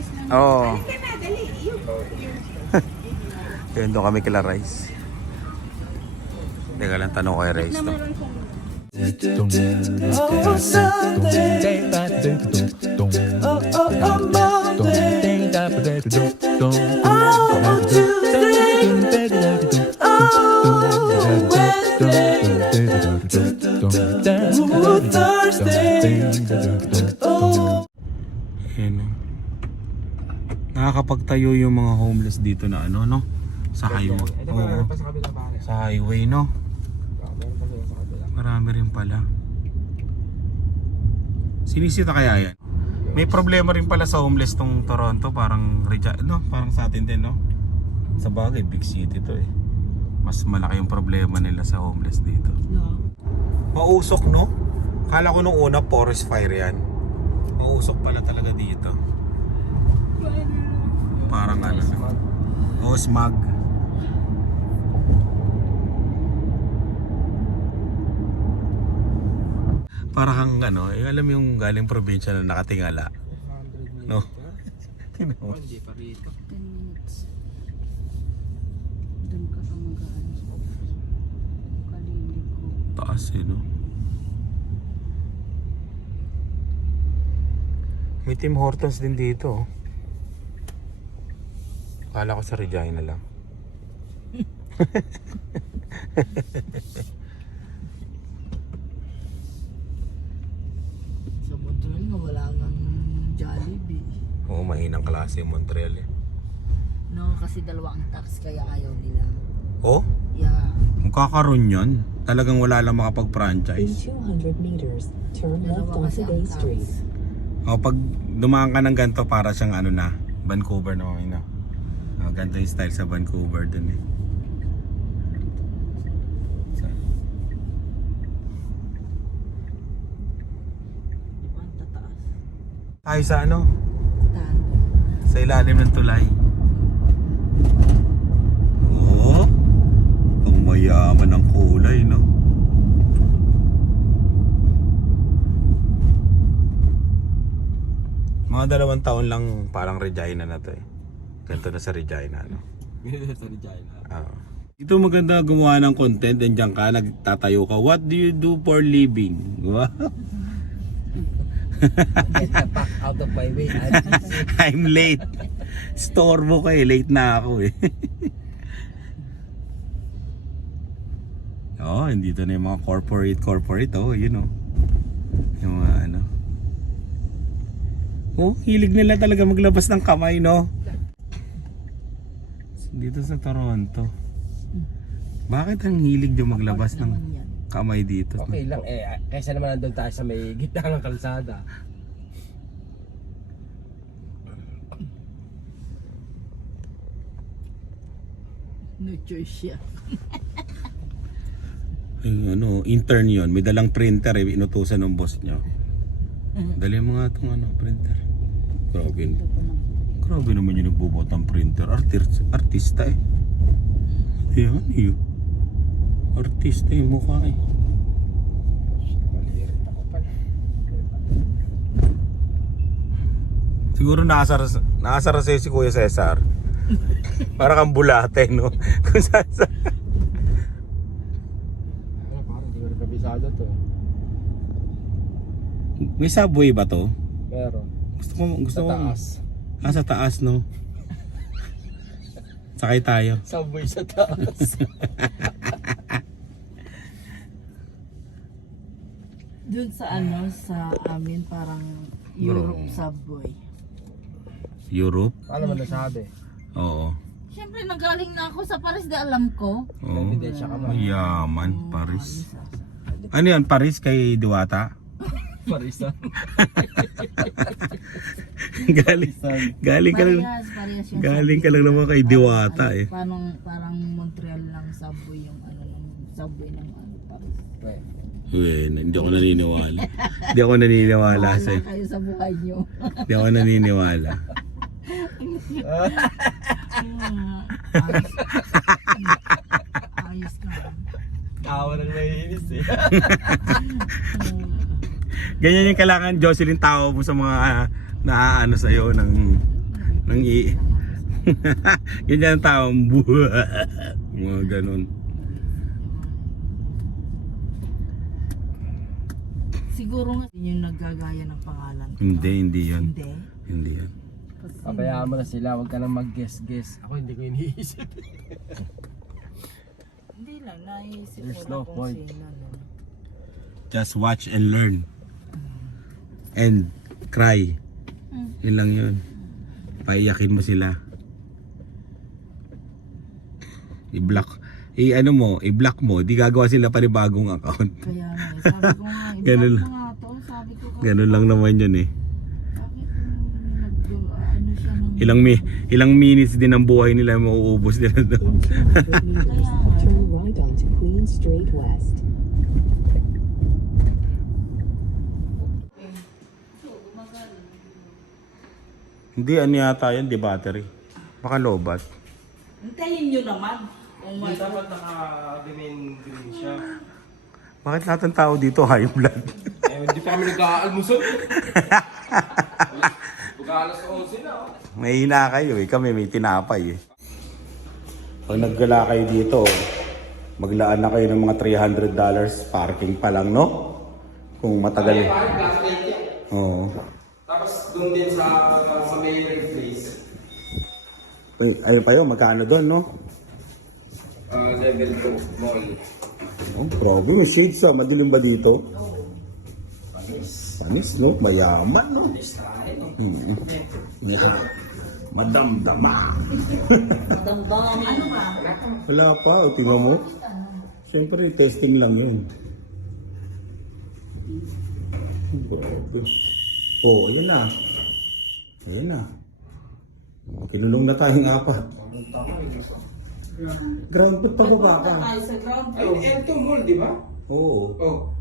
Rice naman. Oo. Halika na, dali. Yun, doon kami kila Rice. Teka lang, tanong ko kay Rice to. Ayan, no? Nakakapagtayo yung mga homeless dito na ano, no? Sa highway. Oo. Sa highway, no? Marami rin pala. Sinisita kaya yan? May problema rin pala sa homeless tong Toronto. Parang, no? Parang sa atin din, no? Sa bagay, big city to eh. Mas malaki yung problema nila sa homeless dito. No. Mausok, no? Kala ko nung una forest fire yan. Mausok pala talaga dito. Parang ano. Oh, smog. Parang kang ano, alam mo yung galing probinsya na nakatingala. No? Hindi pa rito. 10 minutes. Doon ka pa mag-ano. Kalilig ko. Taas eh, no? May Tim Hortons din dito. Akala ko sa Regina lang. Sa Montreal na wala ngang Jollibee. Oo, mahinang klase yung Montreal eh. No, kasi dalawa ang tax kaya ayaw nila. Oh? Yeah. Magkakaroon yun. Talagang wala lang In makapag-franchise. 200 meters, turn left Dalawa kasi onto ang Bay tax. Street. O, pag dumaan ka ng ganito, para siyang ano na, Vancouver na mga ina. Ganito yung style sa Vancouver dun eh. Di ba ang tataas? Tayo sa ano? Tano. Sa ilalim ng tulay. Oo. Ang mayaman ng kulay, no? Mga 2 taon lang parang Regina na to eh. Ganito na sa Regina, no? Ganito sa Regina. Oo. Ito maganda gumawa ng content, nandiyan ka, nagtatayo ka. What do you do for living? Wow. Get the fuck out of my way. I'm late. Storbo ka eh, late na ako eh. Oh, dito na yung mga corporate. Oh, you know. Yung mga ano. Oh, hilig nila talaga maglabas ng kamay, no? Dito sa Toronto. Bakit ang hilig nyo maglabas ng kamay dito? Okay lang kaysa naman nandun tayo sa may gitna ng kalsada. No choice siya. Yung ano, intern yun. May dalang printer eh. Inutusan ng boss nyo. Dali mo nga itong ano, printer. Grabe naman yung nagbubot ng printer. Artista eh. Yan yun. Artista yung mukha eh. Malirit ako pala. Siguro nakasara sa'yo si Kuya Cesar. Para kang bulate, no? Kung saan sa... Parang hindi ko rin kabisado to. May subway ba to? Meron. Gusto Sa ko. taas. Sa taas, no? Sakay tayo. Subway sa taas. Doon sa ano, sa amin parang Europe subway. Europe? Paano mo nasabi? Oo. Siyempre nagaling na ako sa Paris, di alam ko. Oo. Ebidensya ka man. Yaman, Paris. Ano yan, Paris kay Diwata? Parisan. galing ka lang. Parehas yung Galing ka subway. lang naman kay Diwata eh. Parang Montreal lang subway yung ano ng subway ng ano Paris. Hindi ako naniniwala. Hindi ako naniniwala Wala sa'yo. kayo sa buhay nyo. Hindi ako naniniwala. Ayos ka. Tawa nang naiinis eh. Ganyan yung kailangan, Jocelyn, tao mo sa mga naaano sa'yo ng Nang ganyan ang tao. Mga ganun. Siguro nga yun yung naggagaya ng pangalan ko. Hindi yan. Hindi. Hindi yan. Kasi Pabayaan mo na sila, huwag ka nang mag-guess-guess. Ako hindi ko iniisip. hindi lang, naisip There's ko no lang kung point. sino. No? Just watch and learn. And cry. Yun lang yun. Paiyakin mo sila. I-block mo, di gagawa sila panibagong account. Kaya nga, sabi ko nga, Ganun i-block mo nga to. Sabi ko, Ganun lang naman yun eh. bakit ano siya nung... Ilang minutes din ang buhay nila mauubos nila doon. In 200 meters, turn right onto Queen Street West. Hindi, ano yata yan, di battery. Baka lobat. Hintayin nyo naman. Kung may... Dapat naka-remain green siya. Bakit lahat ng tao dito high blood? Hindi pa kami nag-aalmusal. Mag-aalas 11 na. May hina kayo eh, kami may tinapay eh. Pag naggala kayo dito, maglaan na kayo ng mga $300 parking pa lang, no? Kung matagal. Oo. Tapos doon din sa may red place. Ayun pa yun, magkano doon, no? Level 2 mall. Oh, grabe, may shades ah. Madilim ba dito? Panis, no? Mayaman, no? Madamdama. Wala pa, o tingnan mo. Siyempre, testing lang yun. Grabe. Oh, ayun na. Ayun na. Kinulong na tayong apat. Ground foot pa baba ka. Tayo sa ground Ay, floor. ito mall, di ba? Oo. Oh.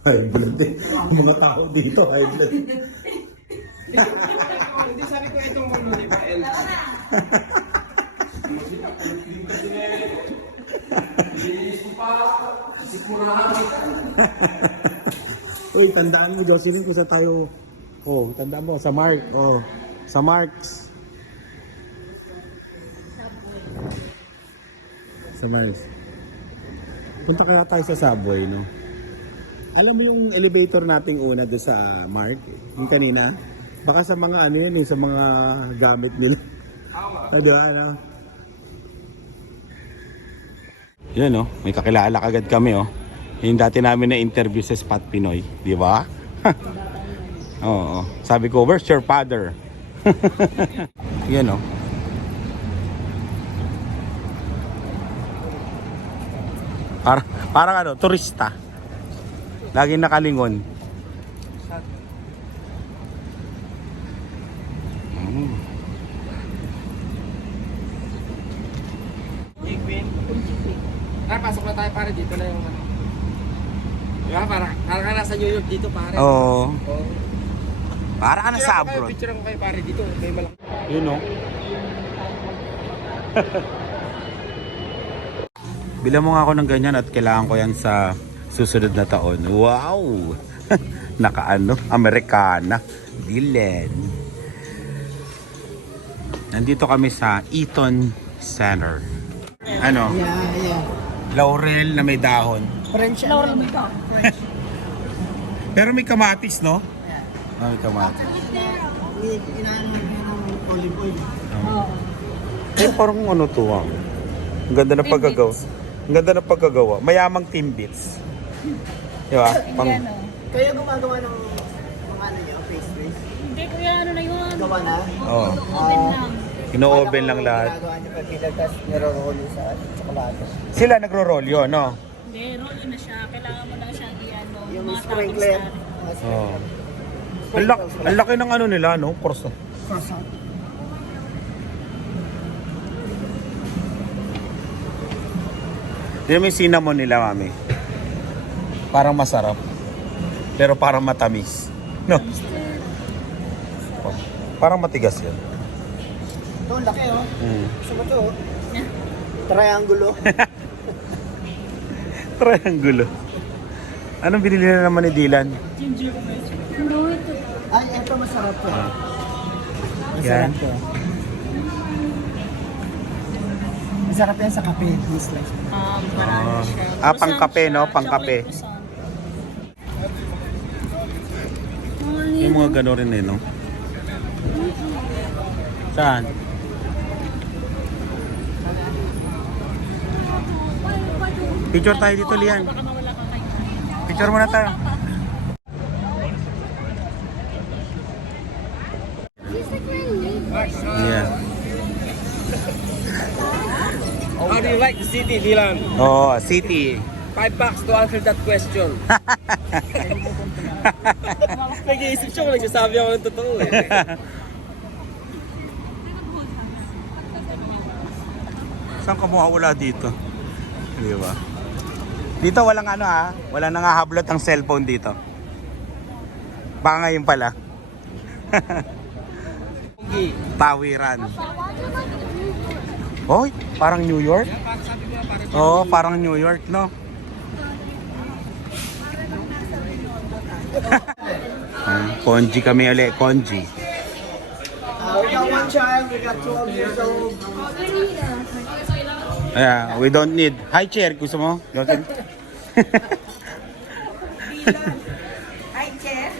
High blood eh. Yung mga tao dito, high blood. Hindi sabi ko itong mall, no, di ba? Uy, tandaan mo, Jocelyn, kung saan tayo. Oh, tandaan mo, sa Mark. Oh, sa Marks. Sa Marks. Punta kaya tayo sa Subway, no? Alam mo yung elevator nating una doon sa Mark? Yung kanina? Baka sa mga ano yun, sa mga gamit nila. Ano, ano? Yan, no? May kakilala agad kami, oh. Yung dati namin na interview sa Spot Pinoy, di ba? Oo. Sabi ko, where's your father? Yan, no? Parang ano, turista. Laging nakalingon. Tara, pasok na tayo pare, dito na yung ano. Diba, parang ka nasa New York dito pare. Oo. Oh. Para ka na sa abroad. Picture ko kayo pare dito, may malaki. Yun, no? Bilang mo nga ako ng ganyan at kailangan ko yan sa susunod na taon. Wow! Nakaano? Amerikana. Dylan. Nandito kami sa Eaton Center. Ano? Yeah. Laurel na may dahon. French. Laurel mo ito. French. Pero may kamatis, no? Ah, may kamatis. Inaano ng olive oil. Eh, parang ano to, ah. Ang ganda ng paggagawa. Ang ganda ng paggagawa. Mayamang Timbits. Di ba? Kayo gumagawa ng mga ano nyo, pastries? Hindi kuya, ano na yun? Gawa na? Oo. Open lang. Ino-oven lang lahat. Ginagawa nyo pag pinagkas, nirorolo sa tsokolate. Sila nagro-roll yun, no? Hindi, roll na siya. Kailangan mo lang siyang i-ano. Yung mga sprinkler. toppings Oo. Ang laki ng ano nila, no? Croissant. Croissant. Yun yung cinnamon nila, mami. Parang masarap. Pero parang matamis. No? Parang matigas yun. Ito, ang laki oh. Mm. Gusto mo ito oh. Triangulo. Triangulo. Anong binili na naman ni Dylan? Ginger. No, ito. Ay, ito masarap yan. Yan. Masarap yan. Masarap yan sa kape. This like. Marami siya. Pangkape, no? Pangkape. Yung mga gano'n rin eh, no? Saan? Picture tayo dito, Lian. Picture muna tayo. Yeah. How do you like the city, Dylan? Oh, city. $5 to answer that question. Nag-iisip siya kung nagsasabi ako ng totoo eh. Saan ka mawawala dito? Di ba? Dito walang ano ha, walang nangahablot ang cellphone dito. Baka ngayon pala. Tawiran. Oy, parang New York? Oo, parang New York, no? Konji kami ulit, Konji. We got one child, we got 12 years old. Yeah, we don't need. High chair, gusto mo? Don't. Hi, Jeff.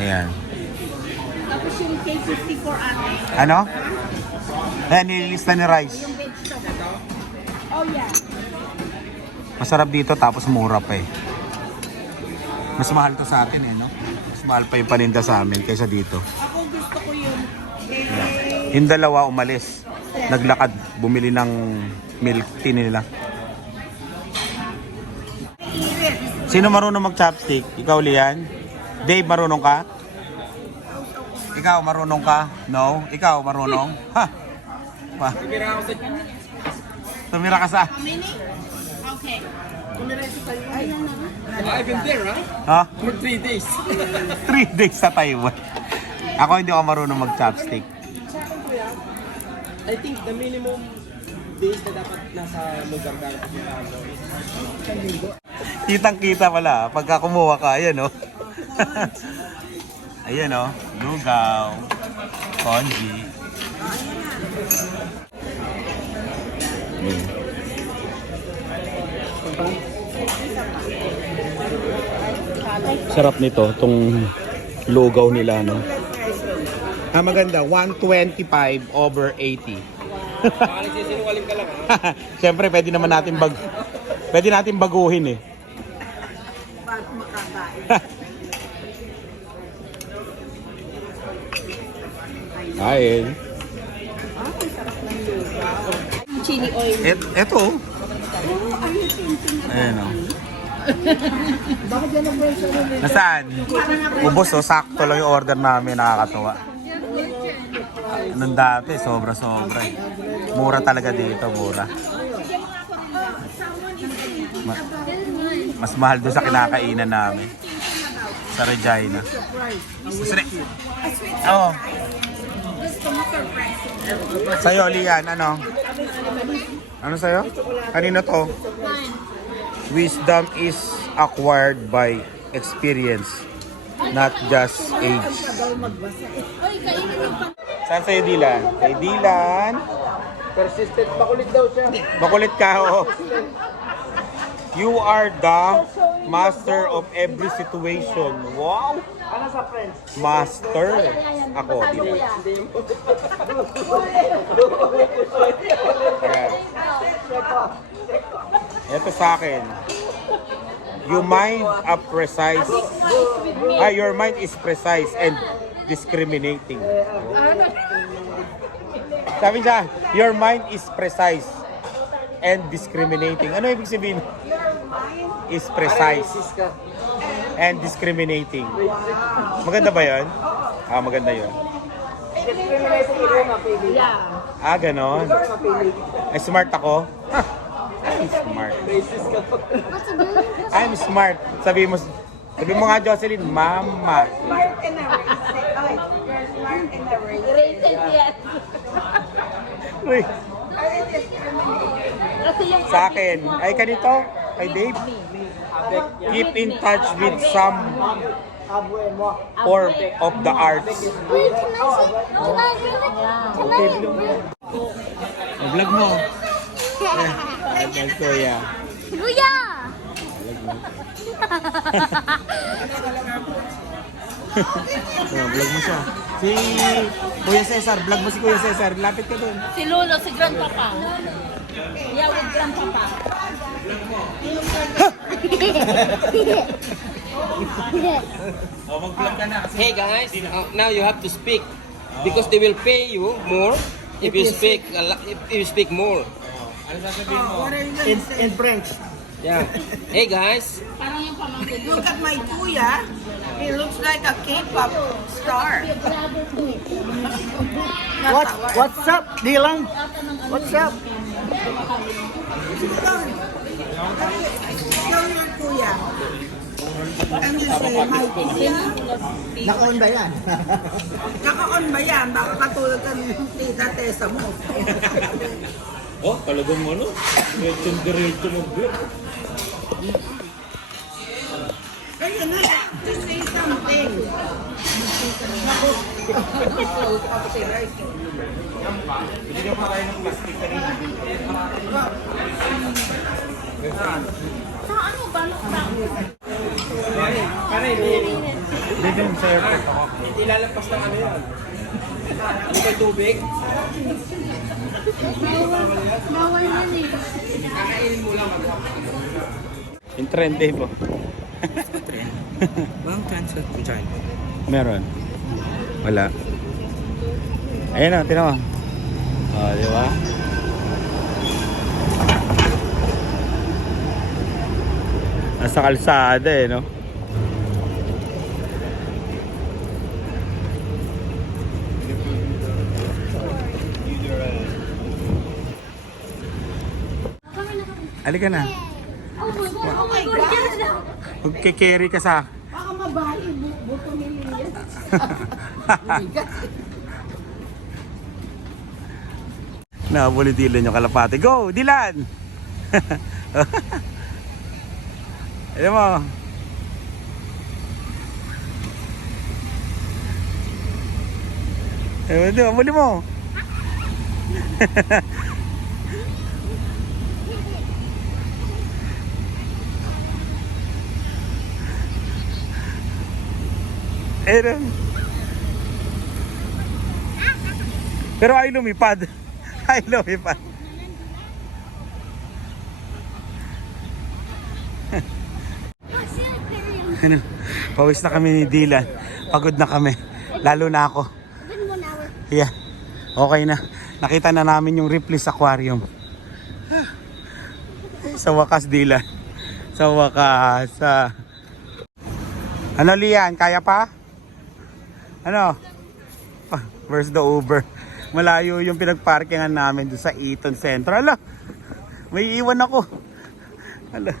Ayan. Tapos yung K54 ate. Ano? Ayan, nililista ni Rice. Oh, yeah. Masarap dito tapos mura pa eh. Mas mahal to sa atin eh, no? Mas mahal pa yung paninda sa amin kaysa dito. Ako gusto ko yung Yung dalawa umalis. Naglakad, bumili ng milk tea nila. Sino marunong mag-chopstick? Ikaw, Lian? Dave, marunong ka? Ikaw, marunong ka? No? Ikaw, marunong? Ha? Pa? Tumira ka sa... Okay. I've been there, Ha? huh? For 3 days. 3 days sa Taiwan. Ako hindi ako marunong mag-chopstick. I think the minimum days na dapat nasa lugar ka na Kitang-kita pala. Pagka kumuha ka, ayan o. Ayan o. Lugaw. Konji. Sarap nito, itong lugaw nila, no? Maganda, 125 over 80. Sinungaling ka lang, ha? Siyempre, pwede natin baguhin eh. Kain. Chili oil. Eto. Ayan o. Nasaan? Ubos o, sakto lang yung order namin, nakakatuwa. Nung dati, sobra-sobra eh. Mura talaga dito, mura. Mas mahal doon sa kinakainan namin. Sa Regina. Gusto Oo. Sa'yo, Lian, ano? Ano sa'yo? Kanino to? Wisdom is acquired by experience, not just age. Saan sa'yo, Dylan? Kay Dylan. Persistent, makulit daw siya. Makulit ka, oo. You are the master of every situation. Wow! Ano sa friends? Master. Ako, Dylan. Ayan. Ito sa akin. Your mind is precise and discriminating. Sabi niya, your mind is precise and discriminating. Ano ibig sabihin? Is precise and discriminating. Maganda ba yun? Maganda yun. Ganon. Ay, smart ako? I'm smart. I'm smart. Sabi mo nga, Jocelyn, mama. Smart and a rated. You're smart and a rated. Rated yet. Uy, Kasi yung sa akin. Ay, kanito? Kay Dave? Keep in touch with some form of the arts. Wait, can I vlog mo? Ayan, kuya. Kuya! Vlog mo siya. Si Kuya Cesar, vlog mo si Kuya Cesar. Lapit ka dun. Si Lolo, si Grandpapa. Yeah, with Grandpapa. Hey guys, now you have to speak because they will pay you more if you speak if you speak more. In French. Yeah. Hey guys. Parang yung pamangkin. Look at my kuya. He looks like a K-pop star. What's up, Dylan? What's up? Tell your kuya. And you say, my kuya. Naka-on ba yan? Naka-on ba yan? Baka katulad ka ng tita Tessa mo. Oh, talagang ano? Diretso mag-vlog. Kaya na, to say something. Bigyan pa tayo ng plastic kanina. Sa ano, balok na? Bigyan sa airport ako. Ilalampas ng ano yan. Ano ba tubig? Bawal yan eh. Kakainin mo lang. In trend day po. Walang transfer kung saan. Meron. Wala. Ayun o, tinan mo. O, di ba? Nasa kalsada eh, no? Halika na. Oh my God! Magkikerry ka sa... Baka mabahay, buto nila yan. Nakabuli Dylan yung kalapate. Go, Dylan! Ayan mo. Ayan mo, muli mo. Ayan. Pero ay lumipad. Ay lumipad. Ano, pawis na kami ni Dylan. Pagod na kami. Lalo na ako. Yeah. Okay na. Nakita na namin yung Ripley's Aquarium. Sa wakas, Dylan. Sa wakas. Ano, Lian? Kaya pa? Ano? Where's the Uber? Malayo yung pinagparkingan namin doon sa Eaton Central. Ala, may iwan ako. Ala.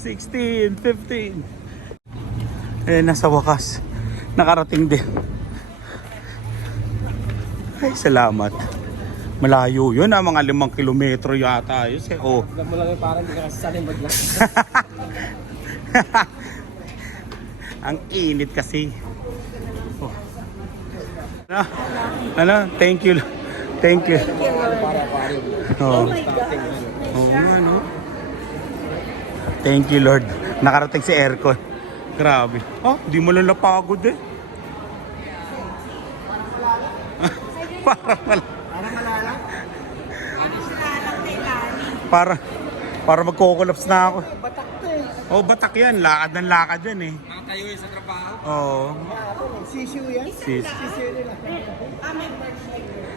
16, 15. Eh, nasa wakas. Nakarating din. Ay, salamat. Malayo yun, mga 5 kilometro yata. Yun, oh. Alam mo lang yung parang hindi ka kasasanay mag-lunch. Ang init kasi. Oh. Ano? Thank you. Thank you. Oh. Oh, ano? Thank you, Lord. Nakarating si aircon. Grabe. Oh, di mo lang napagod eh. Para magkukulaps na ako. Batak to eh. Oh, batak yan. Lakad ng lakad yan eh. Nakatayo yun sa trabaho. Oo. Sisiu yan? Sis. Sisiu nila.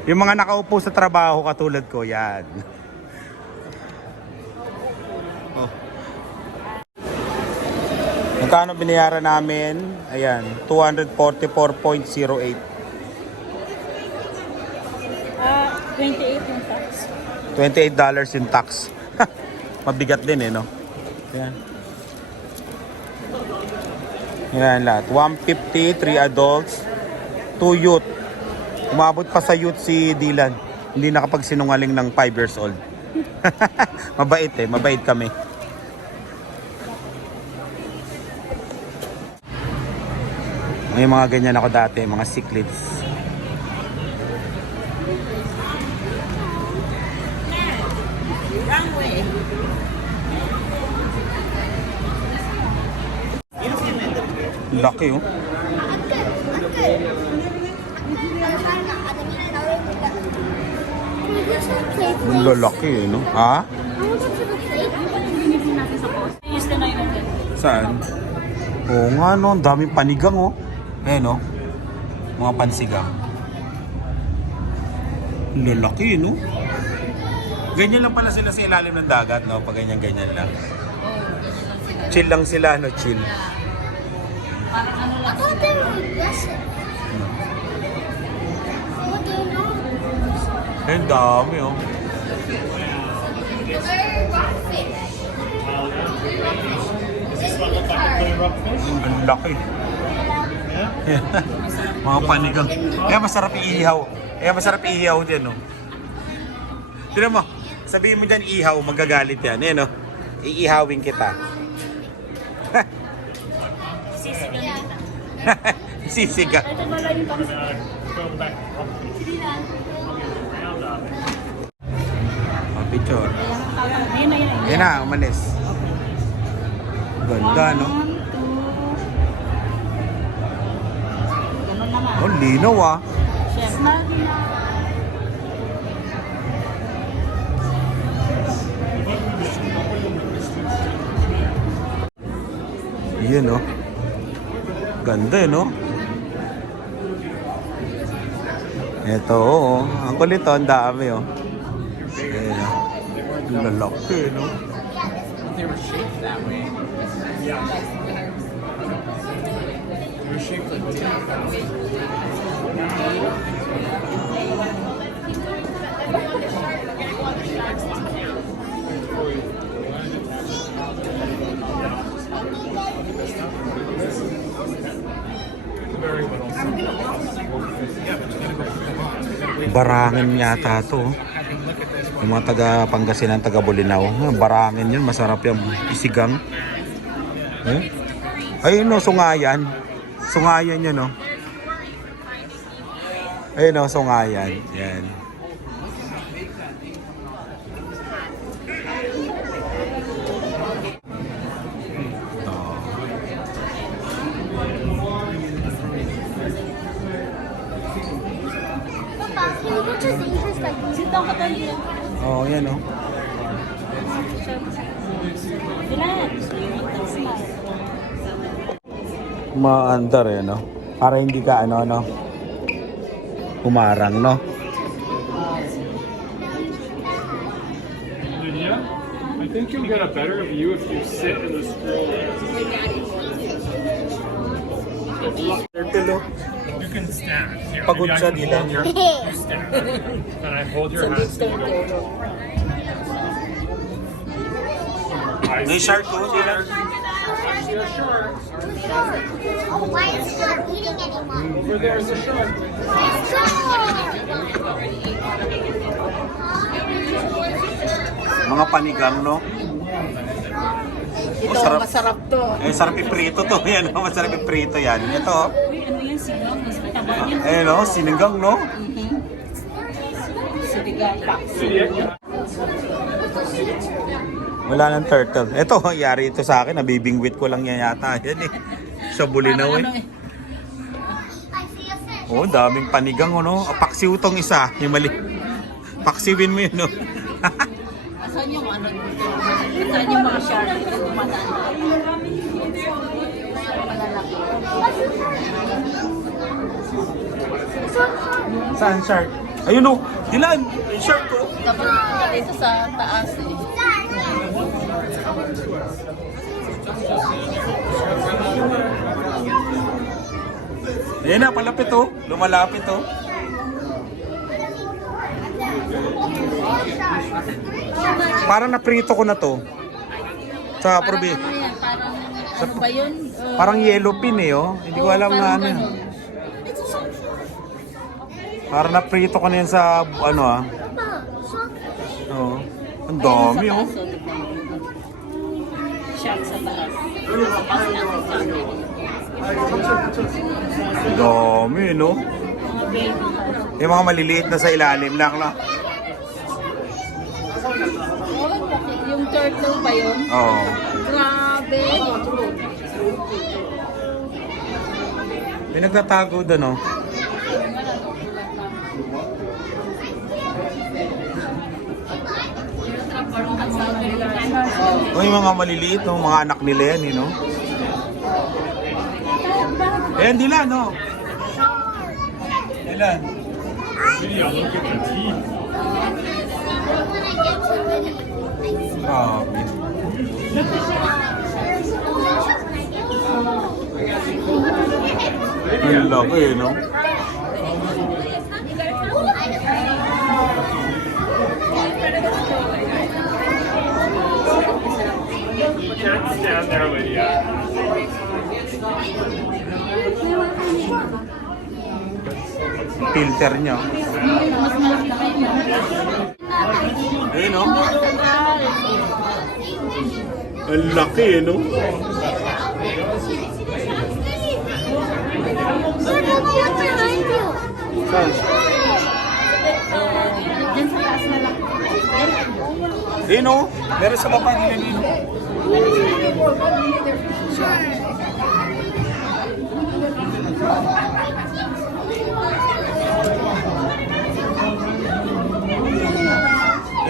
Yung mga nakaupo sa trabaho katulad ko, yan. Oh. Magkano binayaran namin? Ayan, 244.08. 28 yung tax. $28 in tax. Mabigat din eh, no? Ayan. Yan lahat. 150, 3 adults, 2 youth. Umabot pa sa youth si Dylan. Hindi nakapagsinungaling ng 5 years old. Mabait eh, mabait kami. May mga ganyan ako dati, mga cichlids. Runway. Laki oh. Ang lalaki eh, no? Ha? Saan? Oo nga no, ang daming panigang oh. Eh no? Mga pansigang. Ang lalaki no? Ganyan lang pala sila sa ilalim ng dagat no? Pag ganyan-ganyan lang. Chill lang sila no? Chill. Parang ano lang. Eh, ang dami oh. Ang laki. Mga panigang. Kaya masarap iihaw. Kaya masarap iihaw din no. Tignan mo. Sabihin mo dyan ihaw, magagalit yan. Eh no. Iihawin kita. Sisiga. Oh, picture. Yan na, umalis. Ganda, no? Ganun naman. Oh, linaw ah. Chef. Yan, no? Ganda, no? Ito, oo. Ang kulit, oh. Ang dami, oh. Ayan, oh. Ang lalaki, no? They were shaped that way. Yeah. They were shaped like Barangin yata to. Yung mga taga Pangasinan, taga Bolinao. Barangin yun, masarap yung isigang. Eh? Ayun no, sungayan. Sungayan yun no. Ayun no, sungayan. Yan. Sitaw ka tayo. Oh, yan no. Maandar eh, no? Para hindi ka ano, humarang, no? Yeah, I think you'll get a better view if you sit in the stroller. You can stand. Here, Pagod maybe I siya, can Dylan. hold you stand. And I hold your hands. May shark ko, Dylan. I see a shark. Oh, why is he not eating anymore? Over there is a shark. Mga panigang, no? Ito, Masarap. masarap to. Eh, sarap iprito to. Yan, no? Masarap iprito yan. Ito, oh. Ano yan, sinaw? Mas mataba yan. Eh, no? Sinigang, no? Sinigang paksi. Wala nang turtle. Ito, yari ito sa akin. Nabibingwit ko lang yan yata. Yan eh. Sa Bulinaw eh. Oh, daming panigang, no? Paksiw tong isa. Yung mali. Paksiwin mo yun, no? Asan yung ano? Asan yung mga shark? Ito dumadaan. Malalaki. Saan shark? Ayun, no? Dilan! Yung shark ko. Dapat punta dito sa taas eh. Ayan na, palapit oh. Lumalapit oh. Parang naprito ko na to. Sa probi. Ano yan? Parang, ano ba yun? Parang yellow pin eh oh. Hindi ko alam na ano. ganun. Parang naprito ko na yan sa ano ah. Oo. Ang dami oh. Shark sa taas. Ang dami no. Mga baby. Yung mga maliliit na sa ilalim lang no. Oh, Flow ba yun? Oo. Grabe. May nagtatago doon, oh. O yung mga maliliit, no? Mga anak nila yan, no? Eh, Dylan, no? Dylan. Video, look at the teeth. Grabe. Ang laki, no? That's down there, Lydia. Filter niya. Eh, no? Ang laki, no? Look behind you. Saan? Eh, no? Meron sa baba nila nino.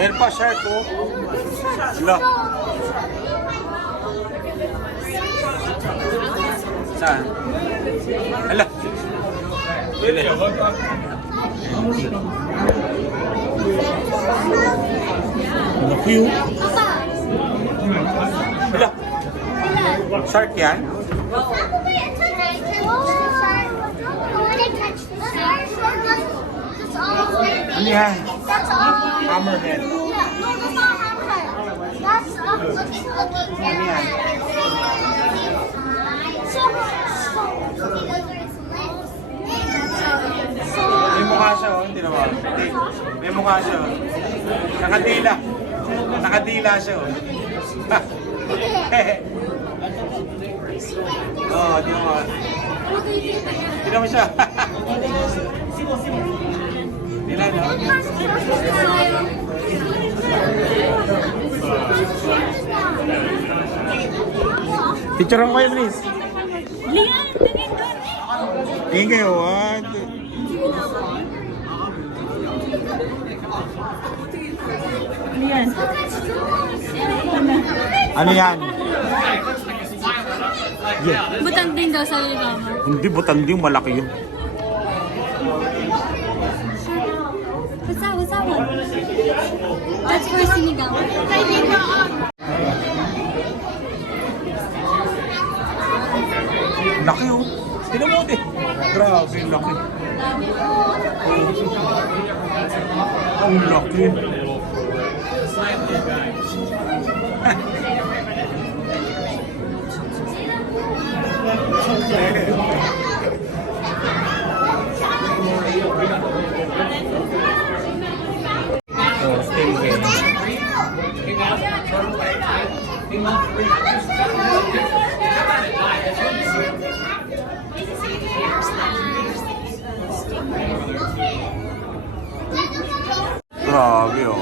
Meron pa shark, oh. Ala. Saan? Ala. Dili. Laki, oh. Ala. Shark yan? Ano yan? That's all. Hammerhead. Yeah, no, that's not hammerhead. That's looking camera. May mukha siya, oh. Hindi naman. Hindi. May mukha siya, oh. Nakadila. Nakadila siya, oh. Ha. Oo, di mo. Hindi naman siya. Nila, no? Picture mo kayo, please. Tingin kayo, what? Ano yan? Butanding daw sa mama. Hindi, butanding, malaki yun. What's that one? That's for sinigang. Laki, oh. Tignan mo, eh. Grabe, laki. Ang laki. Oh, still Grabe, oh.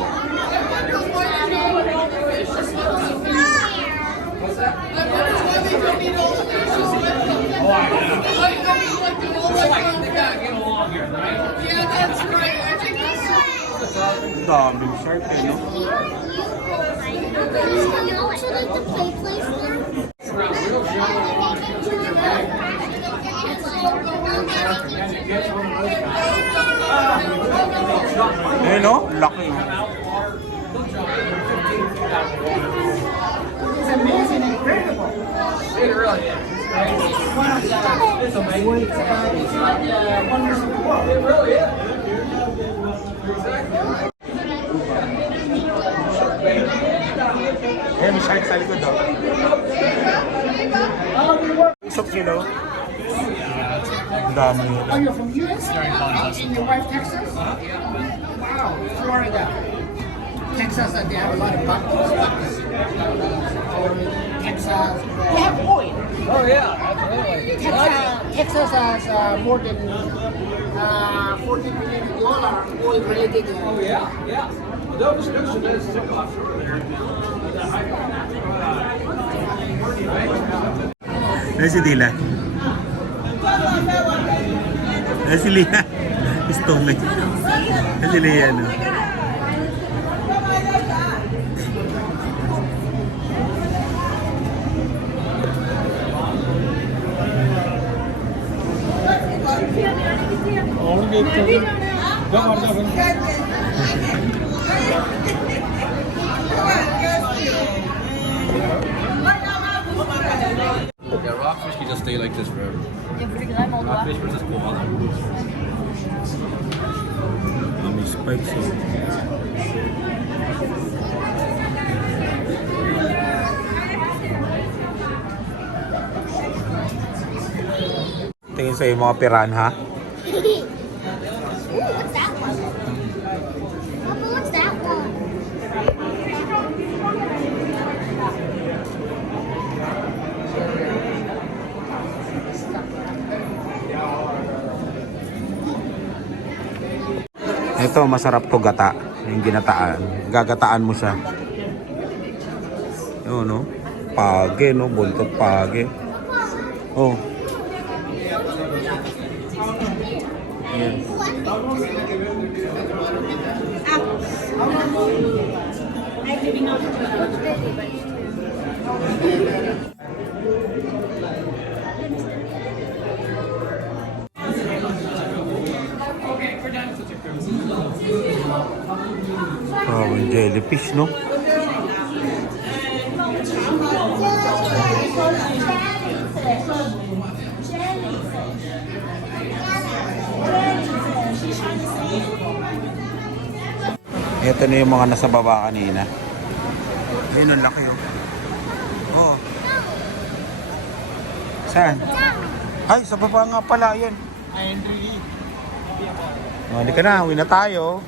Daming shark, eh, no? Would you like to play place now? Eh, no? Laki, oh. It's amazing and incredible. It really is. It's amazing. It's like wonders of the world. It really is. Eh, may shark sa likod, oh. Isok sila, oh. Ang dami nila. Oh, you're from US? And your wife Texas? Wow, Florida. Texas, they have a lot of buttons. Texas. They have oil. Oh yeah, absolutely. Texas has more than $40 billion oil related. Yeah. The overproduction is too much. Si Dila. Si Lina. Stomach. Si Lea, no? Yeah, rockfish can just stay like this forever. Rockfish versus koala. May spikes, oh. Tingin sa'yo mga piranha. Ooh, what's that one? Papa, what's that one? Ito, masarap to gata. Yung ginataan. Gagataan mo siya. Yun, no? Page, no? Buntot page. Oh. Yan. Oh, jellyfish, no? Ito na yung mga nasa baba kanina. Ayun, ang laki, oh. Oh. Saan? Ay, sa baba nga pala, yun. Oh, hindi ka na, uwi na tayo.